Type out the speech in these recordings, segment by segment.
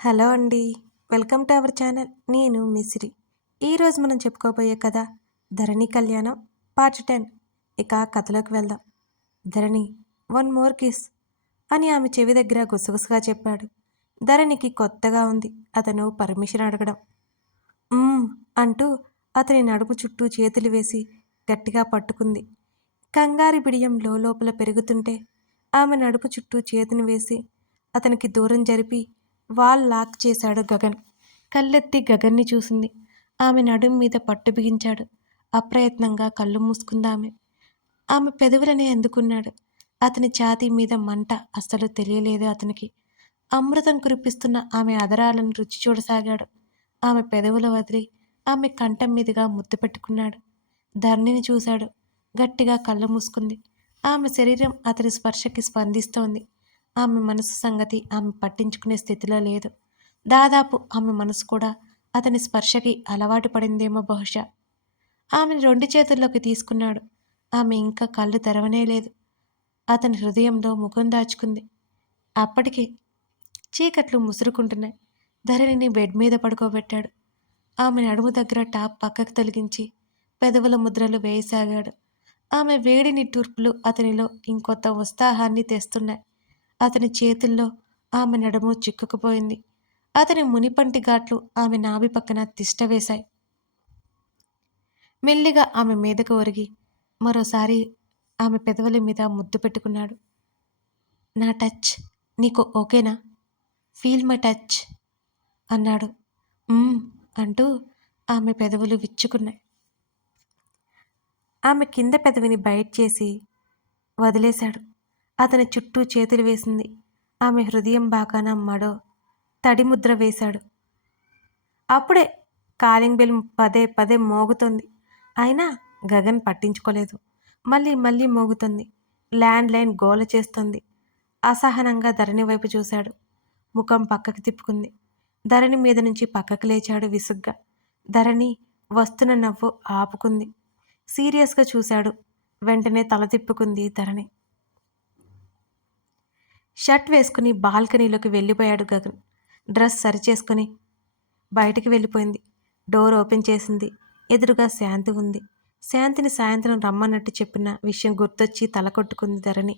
Hello అండి. Welcome to our channel. నేను మిసిరి. ఈరోజు మనం చెప్పుకోబోయే కథ 'ధరణి కళ్యాణం' పార్ట్ 10. ఇక కథలోకి వెళ్దాం. ధరణి, వన్ మోర్ కిస్ అని ఆమె చెవి దగ్గర గుసగుసగా చెప్పాడు. ధరణికి కొత్తగా ఉంది అతను పర్మిషన్ అడగడం. అంటూ అతని నడుము చుట్టూ చేతులు వేసి గట్టిగా పట్టుకుంది. కంగారి బిడియం లోపల పెరుగుతుంటే ఆమె నడుము చుట్టూ చేతిని వేసి అతనికి దూరం జరిపి వాల్ లాక్ చేశాడు గగన్. కళ్ళెత్తి గగన్ని చూసింది. ఆమె నడుం మీద పట్టు బిగించాడు. అప్రయత్నంగా కళ్ళు మూసుకుందామె. ఆమె పెదవులని అందుకున్నాడు. అతని ఛాతీ మీద మంట అస్సలు తెలియలేదు అతనికి. అమృతం కురిపిస్తున్న ఆమె అదరాలను రుచి చూడసాగాడు. ఆమె పెదవుల వదిలి ఆమె కంఠం మీదుగా ముద్దు పెట్టుకున్నాడు. ధరణిని చూశాడు. గట్టిగా కళ్ళు మూసుకుంది. ఆమె శరీరం అతని స్పర్శకి స్పందిస్తోంది. ఆమె మనసు సంగతి ఆమె పట్టించుకునే స్థితిలో లేదు. దాదాపు ఆమె మనసు కూడా అతని స్పర్శకి అలవాటు పడిందేమో బహుశా. ఆమెను 2 చేతుల్లోకి తీసుకున్నాడు. ఆమె ఇంకా కళ్ళు తెరవనే లేదు. అతని హృదయంలో ముఖం దాచుకుంది. అప్పటికే చీకట్లు ముసురుకుంటున్నాయి. ధరణిని బెడ్ మీద పడుకోబెట్టాడు. ఆమె నడుము దగ్గర టాప్ పక్కకు తొలగించి పెదవుల ముద్రలు వేయసాగాడు. ఆమె వేడి నిట్టూర్పులు అతనిలో ఇంకొత్త ఉత్సాహాన్ని తెస్తున్నాయి. అతని చేతుల్లో ఆమె నడుము చిక్కుకుపోయింది. అతని మునిపంటి ఘాట్లు ఆమె నాభి పక్కన తిష్టవేశాయి. మెల్లిగా ఆమె మీదకు ఒరిగి మరోసారి ఆమె పెదవుల మీద ముద్దు పెట్టుకున్నాడు. నా టచ్ నీకు ఓకేనా? ఫీల్ మై టచ్ అన్నాడు. అంటూ ఆమె పెదవులు విచ్చుకున్నాయి. ఆమె కింద పెదవిని బైట్ చేసి వదిలేశాడు. అతని చుట్టూ చేతులు వేసింది. ఆమె హృదయం బాగాన మడో తడిముద్ర వేశాడు. అప్పుడే కాలింగ్ బెల్ పదే పదే మోగుతోంది. అయినా గగన్ పట్టించుకోలేదు. మళ్ళీ మళ్ళీ మోగుతుంది. ల్యాండ్ లైన్ గోల చేస్తుంది. అసహనంగా ధరణి వైపు చూశాడు. ముఖం పక్కకు తిప్పుకుంది. ధరణి మీద నుంచి పక్కకు లేచాడు విసుగ్గా. ధరణి వస్తున్న నవ్వు ఆపుకుంది. సీరియస్గా చూశాడు. వెంటనే తల తిప్పుకుంది ధరణి. షర్ట్ వేసుకుని బాల్కనీలోకి వెళ్ళిపోయాడు గగన్. డ్రెస్ సరిచేసుకుని బయటికి వెళ్ళిపోయింది. డోర్ ఓపెన్ చేసింది. ఎదురుగా శాంతి ఉంది. శాంతిని సాయంత్రం రమ్మన్నట్టు చెప్పిన విషయం గుర్తొచ్చి తల కొట్టుకుంది ధరణి.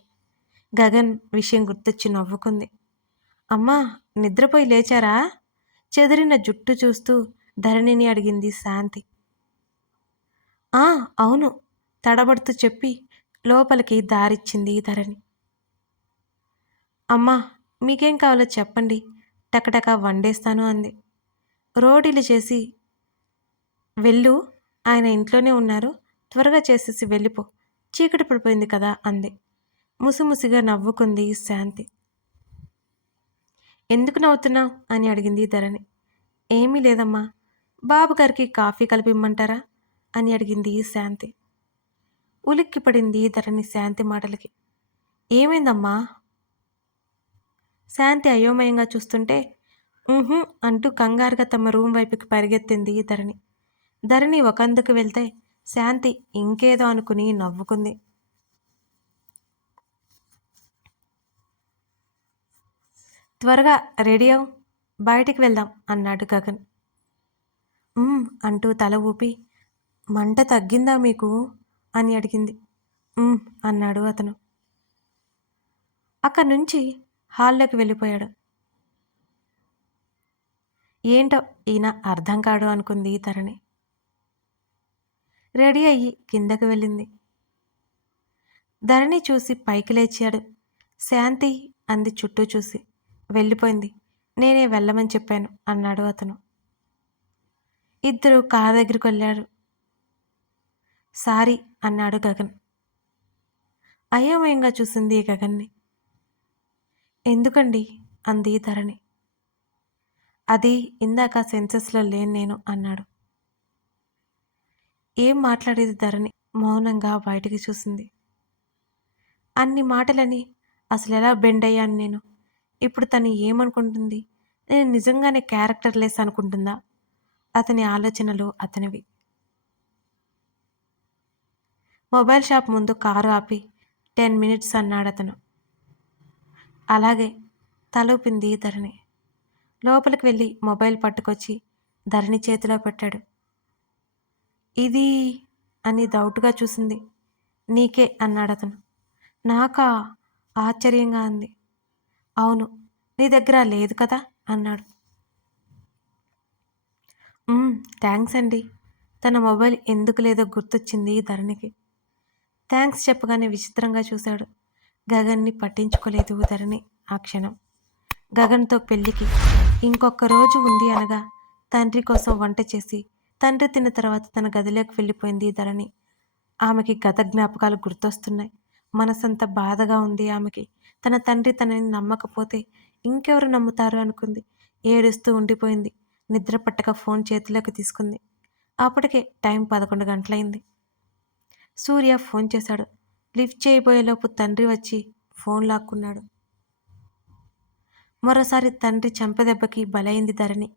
గగన్ విషయం గుర్తొచ్చి నవ్వుకుంది. అమ్మా, నిద్రపోయి లేచారా? చెదిరిన జుట్టు చూస్తూ ధరణిని అడిగింది శాంతి. అవును తడబడుతూ చెప్పి లోపలికి దారిచ్చింది ధరణి. అమ్మా, మీకేం కావాలో చెప్పండి, టకటక వండేస్తాను అంది. రోడీలు చేసి వెళ్ళు, ఆయన ఇంట్లోనే ఉన్నారు, త్వరగా చేసేసి వెళ్ళిపో, చీకటి పడిపోయింది కదా అంది. ముసిముసిగా నవ్వుకుంది శాంతి. ఎందుకు నవ్వుతున్నావు అని అడిగింది ధరణి. ఏమీ లేదమ్మా, బాబుగారికి కాఫీ కలిపిమ్మంటారా అని అడిగింది శాంతి. ఉలిక్కిపడింది ధరణి శాంతి మాటలకి. ఏమైందమ్మా? శాంతి అయోమయంగా చూస్తుంటే అంటూ కంగారుగా తమ రూమ్ వైపుకి పరిగెత్తింది ధరణి. ధరణి ఒకందుకు వెళ్తే శాంతి ఇంకేదో అనుకుని నవ్వుకుంది. త్వరగా రెడీ అవు, బయటికి వెళ్దాం అన్నాడు గగన్. అంటూ తల ఊపి మంట తగ్గిందా మీకు అని అడిగింది. అన్నాడు అతను. అక్కడి నుంచి హాల్లోకి వెళ్ళిపోయాడు. ఏంటో ఈయన అర్థం కాడు అనుకుంది ధరణి. రెడీ అయ్యి కిందకు వెళ్ళింది. ధరణి చూసి పైకి లేచాడు. శాంతి అంది చుట్టూ చూసి. వెళ్ళిపోయింది. నేనే వెళ్ళమని చెప్పాను అన్నాడు అతను. ఇద్దరు కారు దగ్గరికి వెళ్ళారు. సారీ అన్నాడు గగన్. అయోమయంగా చూసింది గగన్ని. ఎందుకండి అంది ధరణి. అది ఇందాక సెన్సెస్లో లేను నేను అన్నాడు. ఏం మాట్లాడేది ధరణి మౌనంగా బయటికి చూసింది. అన్ని మాటలని అసలు ఎలా బెండ్ అయ్యాను నేను? ఇప్పుడు తను ఏమనుకుంటుంది? నేను నిజంగానే క్యారెక్టర్ లెస్ అనుకుంటుందా? అతని ఆలోచనలు అతనివి. మొబైల్ షాప్ ముందు కారు ఆపి 10 మినిట్స్ అన్నాడు అతను. అలాగే తలూపింది ధరణి. లోపలికి వెళ్ళి మొబైల్ పట్టుకొచ్చి ధరణి చేతిలో పెట్టాడు. ఇది అని డౌట్‌గా చూసింది. నీకే అన్నాడతను. నాకా? ఆశ్చర్యంగా అంది. అవును. నీ దగ్గర లేదు కదా అన్నాడు. "హ్మ్. థాంక్స్ అండి." తన మొబైల్ ఎందుకు లేదో గుర్తొచ్చింది ధరణికి. థాంక్స్ చెప్పగానే విచిత్రంగా చూశాడు. గగన్‌ని పట్టించుకోలేదు ధరణి ఆ క్షణం. గగన్‌తో పెళ్ళికి ఇంకొక రోజు ఉంది అనగా తండ్రి కోసం వంట చేసి, తండ్రి తిన్న తర్వాత తన గదిలోకి వెళ్ళిపోయింది ధరణి. ఆమెకి గత జ్ఞాపకాలు గుర్తొస్తున్నాయి. మనసంతా బాధగా ఉంది ఆమెకి. తన తండ్రి తనని నమ్మకపోతే ఇంకెవరు నమ్ముతారు అనుకుంది. ఏడుస్తూ ఉండిపోయింది. నిద్ర పట్టక ఫోన్ చేతిలోకి తీసుకుంది. అప్పటికే టైం 11 గంటలయింది. సూర్య ఫోన్ చేశాడు. లిఫ్ట్ చేయబోయేలోపు తండ్రి వచ్చి ఫోన్ లాక్కున్నాడు. మరోసారి తండ్రి చెంపదెబ్బకి బలైంది ధరణి.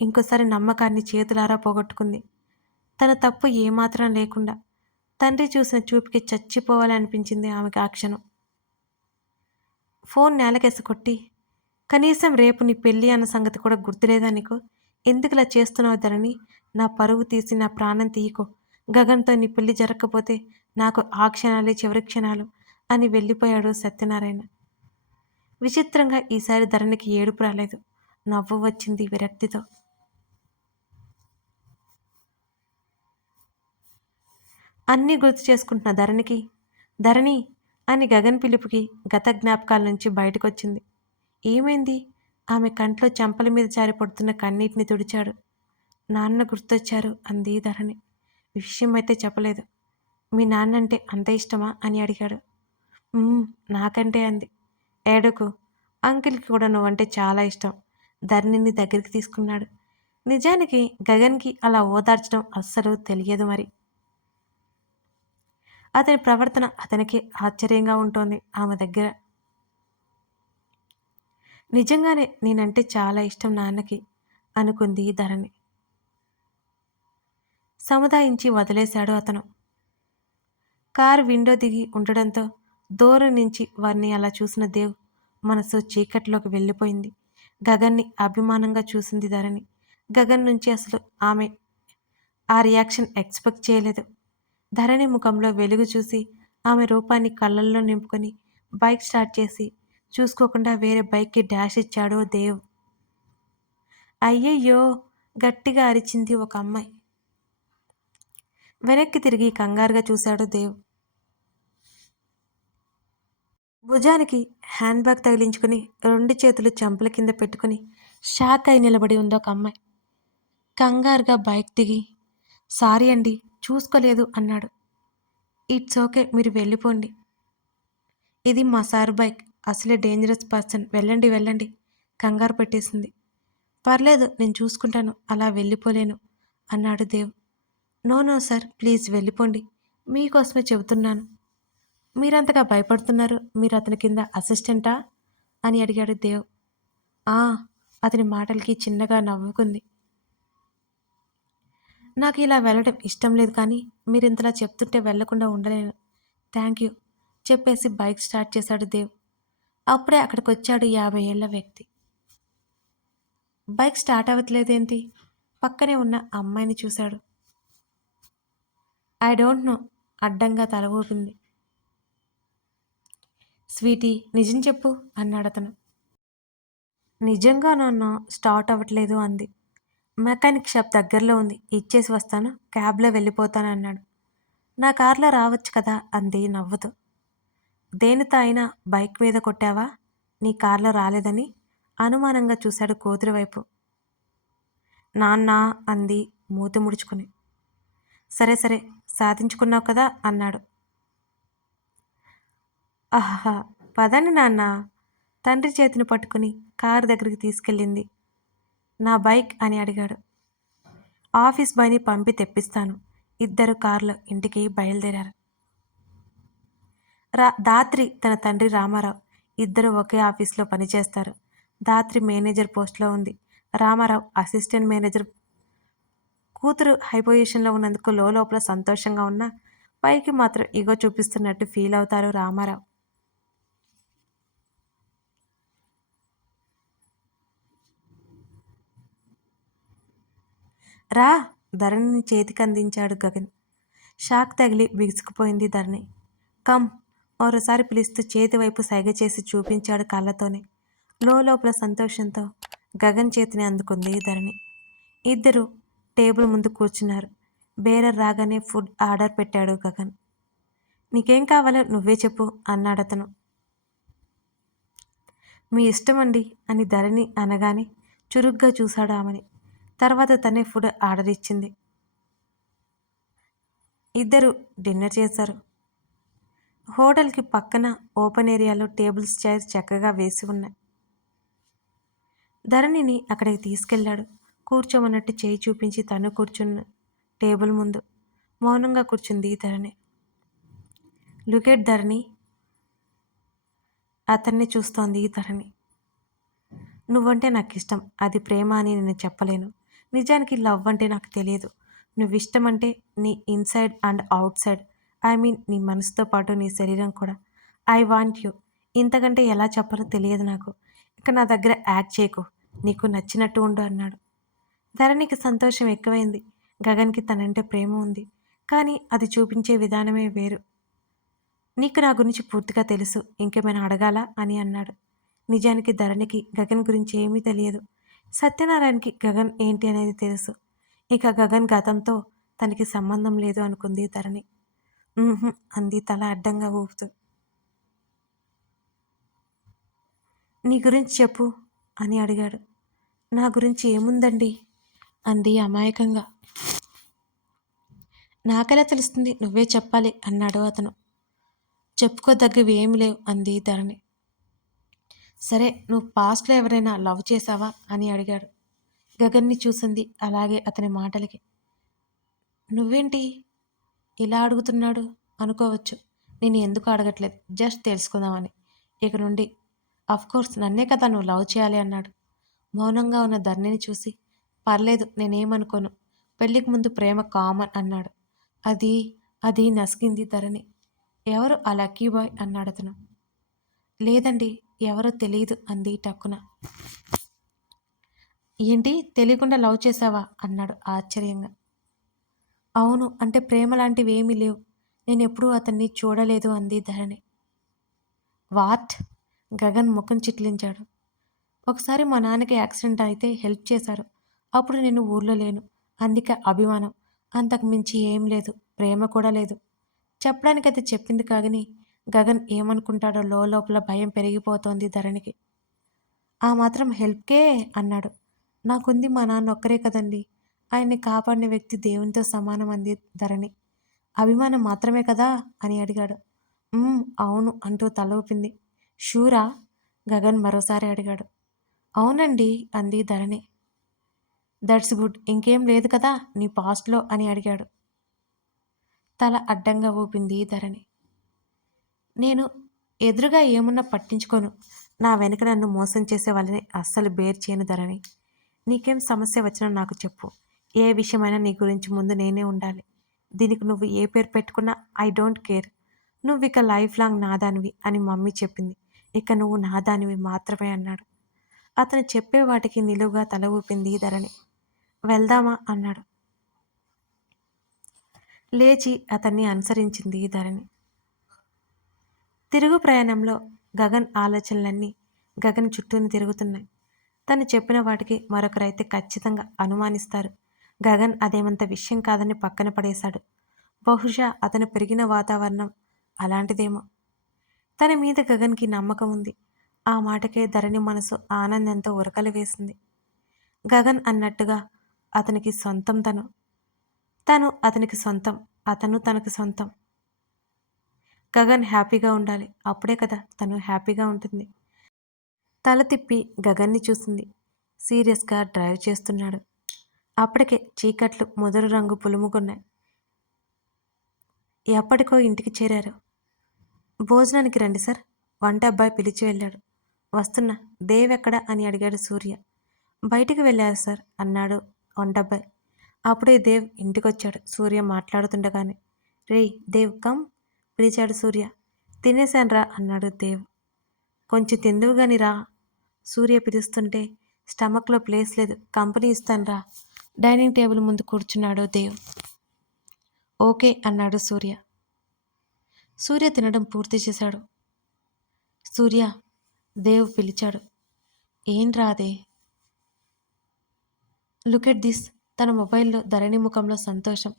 ఇంకోసారి నమ్మకాన్ని చేతులారా పోగొట్టుకుంది. తన తప్పు ఏమాత్రం లేకుండా తండ్రి చూసిన చూపుకి చచ్చిపోవాలనిపించింది ఆమెకి ఆ క్షణం. ఫోన్ నేలకేసి కొట్టి, కనీసం రేపు నీ పెళ్ళి అన్న సంగతి కూడా గుర్తులేదా నీకు? ఎందుకిలా చేస్తున్నావు ధరణి? నా పరువు తీసి నా ప్రాణం తీయకు. గగన్‌తో నీ పెళ్లి జరగకపోతే నాకు ఆ క్షణాలే చివరి క్షణాలు అని వెళ్ళిపోయాడు సత్యనారాయణ. విచిత్రంగా ఈసారి ధరణికి ఏడుపు రాలేదు. నవ్వు వచ్చింది విరక్తితో. అన్నీ గుర్తు చేసుకుంటున్న ధరణికి, ధరణి అని గగన్ పిలుపుకి గత జ్ఞాపకాల నుంచి బయటకొచ్చింది. ఏమైంది? ఆమె కంట్లో చెంపల మీద జారి పడుతున్న కన్నీటిని తుడిచాడు. నాన్న గుర్తొచ్చారు అంది ధరణి. విషయం అయితే చెప్పలేదు. మీ నాన్నంటే అంత ఇష్టమా అని అడిగాడు. "ఉమ్, నాకంటే అంది. ఏడకు. అంకిల్‌కి కూడా నువ్వంటే చాలా ఇష్టం. ధరణిని దగ్గరికి తీసుకున్నాడు. నిజానికి గగన్‌కి అలా ఓదార్చడం అస్సలు తెలియదు మరి. అతని ప్రవర్తన అతనికి ఆశ్చర్యంగా ఉంటోంది ఆమె దగ్గర. నిజంగానే నేనంటే చాలా ఇష్టం నాన్నకి అనుకుంది ధరణి. సముదాయించి వదిలేశాడు అతను. కారు విండో దిగి ఉండడంతో దూరం నుంచి వారిని అలా చూసిన దేవ్ మనసు చీకట్లోకి వెళ్ళిపోయింది. గగన్ని అభిమానంగా చూసింది ధరణి. గగన్ నుంచి అసలు ఆమె ఆ రియాక్షన్ ఎక్స్‌పెక్ట్ చేయలేదు. ధరణి ముఖంలో వెలుగు చూసి ఆమె రూపాన్ని కళ్ళల్లో నింపుకొని బైక్ స్టార్ట్ చేసి చూసుకోకుండా వేరే బైక్‌కి డాష్ ఇచ్చాడు దేవ్. అయ్యయ్యో! గట్టిగా అరిచింది ఒక అమ్మాయి. వెనక్కి తిరిగి కంగారుగా చూశాడు దేవ్. భుజానికి హ్యాండ్ బ్యాగ్ తగిలించుకుని 2 చేతులు చెంపల కింద పెట్టుకుని షాక్ అయి నిలబడి ఉంది ఒక అమ్మాయి. కంగారుగా బైక్ దిగి సారీ అండి చూసుకోలేదు అన్నాడు. ఇట్స్ ఓకే మీరు వెళ్ళిపోండి. ఇది మా సార్ బైక్. అసలే డేంజరస్ పర్సన్. వెళ్ళండి వెళ్ళండి కంగారు పెట్టేసింది. పర్లేదు నేను చూసుకుంటాను. అలా వెళ్ళిపోలేను అన్నాడు Dev. No no sir please వెళ్ళిపోండి. మీకోసమే చెబుతున్నాను. మీరంతగా భయపడుతున్నారు. మీరు అతని కింద అసిస్టెంటా అని అడిగాడు దేవ్. ఆ అతని మాటలకి చిన్నగా నవ్వుకుంది. నాకు ఇలా వెళ్ళడం ఇష్టం లేదు కానీ మీరింతలా చెప్తుంటే వెళ్లకుండా ఉండలేను. థ్యాంక్ యూ చెప్పేసి బైక్ స్టార్ట్ చేశాడు దేవ్. అప్పుడే అక్కడికొచ్చాడు 50 ఏళ్ల వ్యక్తి. బైక్ స్టార్ట్ అవ్వట్లేదేంటి? పక్కనే ఉన్న అమ్మాయిని చూశాడు. ఐ డోంట్ నో అడ్డంగా తల ఊపింది. స్వీటీ నిజం చెప్పు అన్నాడతను. నిజంగా నాన్న స్టార్ట్ అవ్వట్లేదు అంది. మెకానిక్ షాప్ దగ్గరలో ఉంది. ఇచ్చేసి వస్తాను. క్యాబ్‌లో వెళ్ళిపోతాను అన్నాడు. నా కార్‌లో రావచ్చు కదా అంది నవ్వుతూ. దేనితో అయినా బైక్ మీద కొట్టావా? నీ కార్‌లో రాలేదని అనుమానంగా చూశాడు కూతురి వైపు. నాన్నా అంది మూతి ముడుచుకుని. సరే సరే సాధించుకున్నావు కదా అన్నాడు. ఆహాహా పదండి నాన్న తండ్రి చేతిని పట్టుకుని కారు దగ్గరికి తీసుకెళ్ళింది. నా బైక్ అని అడిగాడు. ఆఫీస్ బాయ్ని పంపి తెప్పిస్తాను. ఇద్దరు కారులో ఇంటికి బయలుదేరారు. దాత్రి తన తండ్రి రామారావు. ఇద్దరు ఒకే ఆఫీస్లో పనిచేస్తారు. దాత్రి మేనేజర్ పోస్ట్లో ఉంది. Ramarao assistant manager. కూతురు హై పొజిషన్లో ఉన్నందుకు లోపల సంతోషంగా ఉన్నా పైకి మాత్రం ఇగో చూపిస్తున్నట్టు ఫీల్ అవుతారు రామారావు. రా ధరణిని చేతికి అందించాడు గగన్. షాక్ తగిలి బిగుసుకుపోయింది ధరణి. కమ్ మరోసారి పిలుస్తూ చేతి వైపు సైగ చేసి చూపించాడు కళ్ళతోనే. లోపల సంతోషంతో గగన్ చేతిని అందుకుంది ధరణి. ఇద్దరు టేబుల్ ముందు కూర్చున్నారు. బేరర్ రాగానే ఫుడ్ ఆర్డర్ పెట్టాడు గగన్. నీకేం కావాలో నువ్వే చెప్పు అన్నాడతను. మీ ఇష్టమండి అని ధరణి అనగానే చురుగ్గా చూశాడు ఆమెని. తర్వాత తనే ఫుడ్ ఆర్డర్ ఇచ్చింది. ఇద్దరు డిన్నర్ చేశారు. హోటల్కి పక్కన ఓపెన్ ఏరియాలో టేబుల్స్ చైర్స్ చక్కగా వేసి ఉన్నాయి. ధరణిని అక్కడికి తీసుకెళ్లాడు. కూర్చోమన్నట్టు చేయి చూపించి తను కూర్చున్న టేబుల్ ముందు మౌనంగా కూర్చుంది ధరణి. లుకెట్ ధరణి అతన్ని చూస్తోంది ధరణి. నువ్వంటే నాకు ఇష్టం. అది ప్రేమ అని నేను చెప్పలేను. నిజానికి లవ్ అంటే నాకు తెలియదు. నువ్వు ఇష్టం అంటే నీ inside and out side, I mean నీ మనసుతో పాటు నీ శరీరం కూడా. I want you. ఇంతకంటే ఎలా చెప్పాలో తెలియదు నాకు. ఇక నా దగ్గర యాక్ట్ చేయకు. నీకు నచ్చినట్టు ఉండు అన్నాడు. ధరణికి సంతోషం ఎక్కువైంది. గగన్కి తనంటే ప్రేమ ఉంది. కానీ అది చూపించే విధానమే వేరు. నీకు నా గురించి పూర్తిగా తెలుసు. ఇంకేమైనా అడగాలా అని అన్నాడు. నిజానికి ధరణికి గగన్ గురించి ఏమీ తెలియదు. సత్యనారాయణకి గగన్ ఏంటి అనేది తెలుసు. ఇక గగన్ గతంతో తనకి సంబంధం లేదు అనుకుంది ధరణి. అంది తల అడ్డంగా ఊపుతూ. నీ గురించి చెప్పు అని అడిగాడు. నా గురించి ఏముందండి అంది అమాయకంగా. నాకెలా తెలుస్తుంది? నువ్వే చెప్పాలి అన్నాడు అతను. చెప్పుకోదగ్గవి ఏమి లేవు అంది ధరణి. సరే, నువ్వు పాస్ట్లో ఎవరైనా లవ్ చేశావా అని అడిగాడు. గగన్ని చూసింది. అలాగే అతని మాటలకి. నువ్వేంటి ఇలా అడుగుతున్నాడు అనుకోవచ్చు. నేను ఎందుకు అడగట్లేదు, జస్ట్ తెలుసుకుందామని. ఇక నుండి కోర్స్ నన్నే కదా నువ్వు లవ్ చేయాలి అన్నాడు. మౌనంగా ఉన్న ధరణిని చూసి పర్లేదు నేనేమనుకోను, పెళ్ళికి ముందు ప్రేమ కామన్ అన్నాడు. అది అది నసిగింది ధరణి. ఎవరు ఆ లక్కీ బాయ్ అన్నాడు అతను. లేదండి, ఎవరో తెలియదు అంది టక్కున. ఏంటి తెలియకుండా లవ్ చేసావా అన్నాడు ఆశ్చర్యంగా. అవును, అంటే ప్రేమ లాంటివి ఏమీ లేవు. నేను ఎప్పుడూ అతన్ని చూడలేదు అంది ధరణి. వాట్? గగన్ ముఖం చిట్లించాడు. ఒకసారి మా నాన్నకి యాక్సిడెంట్ అయితే హెల్ప్ చేశారు. అప్పుడు నేను ఊర్లో లేను. అందుకే అభిమానం. అంతకు మించి ఏం లేదు. ప్రేమ కూడా లేదు. చెప్పడానికైతే చెప్పింది కాగని గగన్ ఏమనుకుంటాడో లోపల భయం పెరిగిపోతోంది ధరణికి. ఆ మాత్రం హెల్ప్కే అన్నాడు. నాకుంది మా నాన్న ఒక్కరే కదండి. ఆయన్ని కాపాడిన వ్యక్తి దేవునితో సమానం అంది ధరణి. అభిమానం మాత్రమే కదా అని అడిగాడు. అవును అంటూ తల ఊపింది. షూరా? గగన్ మరోసారి అడిగాడు. అవునండి అంది ధరణి. That's good. ఇంకేం లేదు కదా నీ పాస్ట్లో అని అడిగాడు. తల అడ్డంగా ఊపింది ధరణి. నేను ఎదురుగా ఏమున్నా పట్టించుకోను. నా వెనుక నన్ను మోసం చేసే వాళ్ళని అస్సలు బేర్ చేయను ధరణి. నీకేం సమస్య వచ్చినా నాకు చెప్పు. ఏ విషయమైనా నీ గురించి ముందు నేనే ఉండాలి. దీనికి నువ్వు ఏ పేరు పెట్టుకున్నా ఐ డోంట్ కేర్. నువ్వు ఇక లైఫ్ లాంగ్ నాదానివి అని మమ్మీ చెప్పింది. ఇక నువ్వు నాదానివి మాత్రమే అన్నాడు. అతను చెప్పే వాటికి నిలువుగా తల ఊపింది ధరణి. వెళ్దామా అన్నాడు. లేచి అతన్ని అనుసరించింది ధరణి. తిరుగు ప్రయాణంలో గగన్ ఆలోచనలన్నీ గగన్ చుట్టూని తిరుగుతున్నాయి. తను చెప్పిన వాటికి మరొకరైతే ఖచ్చితంగా అనుమానిస్తారు. గగన్ అదేమంత విషయం కాదని పక్కన పడేశాడు. బహుశా అతను పెరిగిన వాతావరణం అలాంటిదేమో. తన మీద గగన్కి నమ్మకం ఉంది. ఆ మాటకే ధరణి మనసు ఆనందంతో ఉరకలు వేసింది. గగన్ అన్నట్టుగా అతనికి సొంతం. తను అతనికి సొంతం. అతను తనకు సొంతం. గగన్ హ్యాపీగా ఉండాలి. అప్పుడే కదా తను హ్యాపీగా ఉంటుంది. తల తిప్పి గగన్ని చూసింది. సీరియస్గా డ్రైవ్ చేస్తున్నాడు. అప్పటికే చీకట్లు ముదురు రంగు పులుముకున్నాయి. ఎప్పటికో ఇంటికి చేరారు. భోజనానికి రండి సార్, వంట అబ్బాయి పిలిచి వెళ్ళాడు. వస్తున్నా. దేవ్ ఎక్కడా అని అడిగాడు సూర్య. బయటికి వెళ్ళారు సార్ అన్నాడు వంటబ్బాయి. అప్పుడే దేవ్ ఇంటికొచ్చాడు సూర్య మాట్లాడుతుండగానే. రేయ్ దేవ్ కమ్ పిలిచాడు సూర్య. తినేశాన్రా అన్నాడు దేవ్. కొంచెం తిందువు గాని రా. సూర్య పిలుస్తుంటే స్టమక్లో ప్లేస్ లేదు, కంపెనీ ఇస్తానురా. డైనింగ్ టేబుల్ ముందు కూర్చున్నాడు దేవ్. ఓకే అన్నాడు సూర్య. సూర్య తినడం పూర్తి చేశాడు. సూర్య, దేవ్ పిలిచాడు. ఏం రాదే? Look at this. తన మొబైల్లో ధరణి ముఖంలో సంతోషం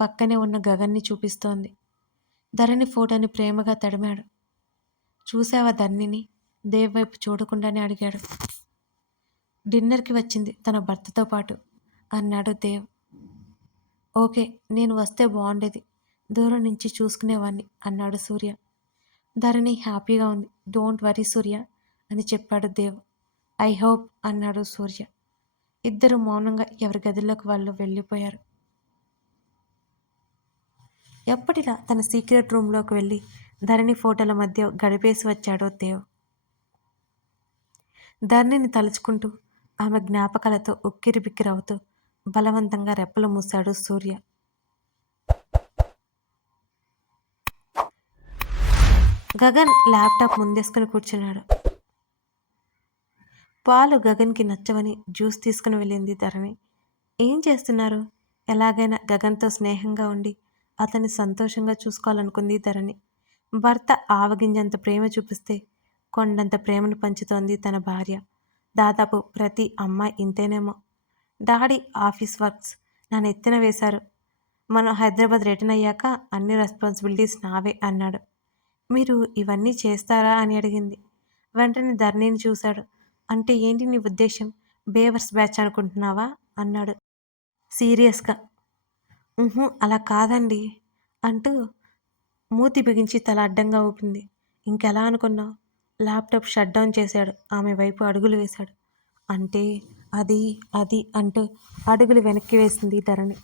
పక్కనే ఉన్న గగన్ని చూపిస్తోంది. ధరణి ఫోటోని ప్రేమగా తడిమాడు. చూశావా ధరణిని? దేవ్ వైపు చూడకుండానే అడిగాడు. డిన్నర్కి వచ్చింది తన భర్తతో పాటు అన్నాడు దేవ్. ఓకే, నేను వస్తే బాగుండేది, దూరం నుంచి చూసుకునేవాణ్ణి అన్నాడు సూర్య. ధరణి హ్యాపీగా ఉంది. డోంట్ వరీ సూర్య అని చెప్పాడు దేవ్. ఐ హోప్ అన్నాడు సూర్య. ఇద్దరు మౌనంగా ఎవరి గదిలోకి వాళ్ళు వెళ్ళిపోయారు. ఎప్పటిలా తన సీక్రెట్ రూమ్లోకి వెళ్ళి ధరణి ఫోటోల మధ్య గడిపేసి వచ్చాడో దేవ్. ధరణిని తలుచుకుంటూ ఆమె జ్ఞాపకాలతో ఉక్కిరిబిక్కిరవుతూ బలవంతంగా రెప్పలు మూశాడు సూర్య. గగన్ ల్యాప్టాప్ ముందేసుకుని కూర్చున్నాడు. పాలు గగన్కి నచ్చవని జ్యూస్ తీసుకుని వెళ్ళింది ధరణి. ఏం చేస్తున్నారు? ఎలాగైనా గగన్తో స్నేహంగా ఉండి అతన్ని సంతోషంగా చూసుకోవాలనుకుంది ధరణి. భర్త ఆవగింజంత ప్రేమ చూపిస్తే కొండంత ప్రేమను పంచుతోంది తన భార్య. దాదాపు ప్రతి అమ్మాయి ఇంతేనేమో. డాడీ ఆఫీస్ వర్క్స్ నా నెత్తిన వేశారు. మనం హైదరాబాద్ రిటర్న్ అయ్యాక అన్ని రెస్పాన్సిబిలిటీస్ నావే అన్నాడు. మీరు ఇవన్నీ చేస్తారా అని అడిగింది. వెంటనే ధరణిని చూశాడు. అంటే ఏంటి నీ ఉద్దేశం? బేవర్స్ బ్యాచ్ అనుకుంటున్నావా అన్నాడు సీరియస్గా. అలా కాదండి అంటూ మూతి బిగించి తల అడ్డంగా ఊపింది. ఇంకెలా అనుకున్నావు? ల్యాప్టాప్ షట్ డౌన్ చేశాడు. ఆమె వైపు అడుగులు వేశాడు. అంటే అది అది అంటూ అడుగులు వెనక్కి వేసింది ధరణి.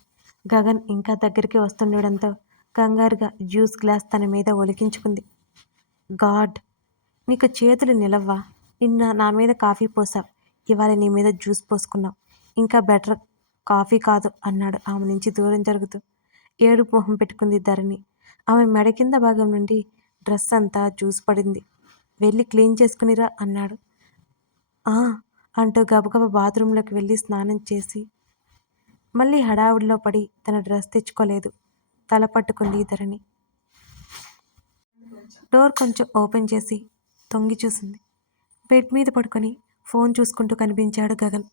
గగన్ ఇంకా దగ్గరికి వస్తుండడంతో కంగారుగా జ్యూస్ గ్లాస్ తన మీద ఒలికించుకుంది. గాడ్, నీకు చేతులు నిలవ్వా? నిన్న నా మీద కాఫీ పోసావు, ఇవాళ నీ మీద జ్యూస్ పోసుకున్నావు. ఇంకా బెటర్ కాఫీ కాదు అన్నాడు ఆమె నుంచి దూరం జరుగుతూ. ఏడుపు మొహం పెట్టుకుంది ధరణి. ఆమె మెడ కింద భాగం నుండి డ్రెస్ అంతా జ్యూస్ పడింది. వెళ్ళి క్లీన్ చేసుకునిరా అన్నాడు. అంటూ గబగబా బాత్రూంలోకి వెళ్ళి స్నానం చేసి మళ్ళీ హడావుడిలో పడి తన డ్రెస్ తెచ్చుకోలేదు. తల పట్టుకుంది ధరణి. డోర్ కొంచెం ఓపెన్ చేసి తొంగి చూసింది. బెడ్ మీద పడుకొని ఫోన్ చూసుకుంటూ కనిపించాడు గగన్.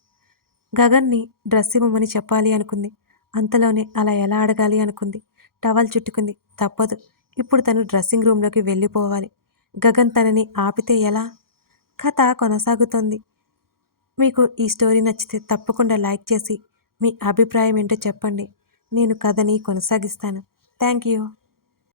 గగన్ని డ్రెస్ ఇవ్వమని చెప్పాలి అనుకుంది. అంతలోనే అలా ఎలా అడగాలి అనుకుంది. టవల్ చుట్టుకుంది. తప్పదు, ఇప్పుడు తను డ్రెస్సింగ్ రూమ్లోకి వెళ్ళిపోవాలి. గగన్ తనని ఆపితే ఎలా? కథ కొనసాగుతోంది. మీకు ఈ స్టోరీ నచ్చితే తప్పకుండా లైక్ చేసి మీ అభిప్రాయం ఏంటో చెప్పండి. నేను కథని కొనసాగిస్తాను. Thank you.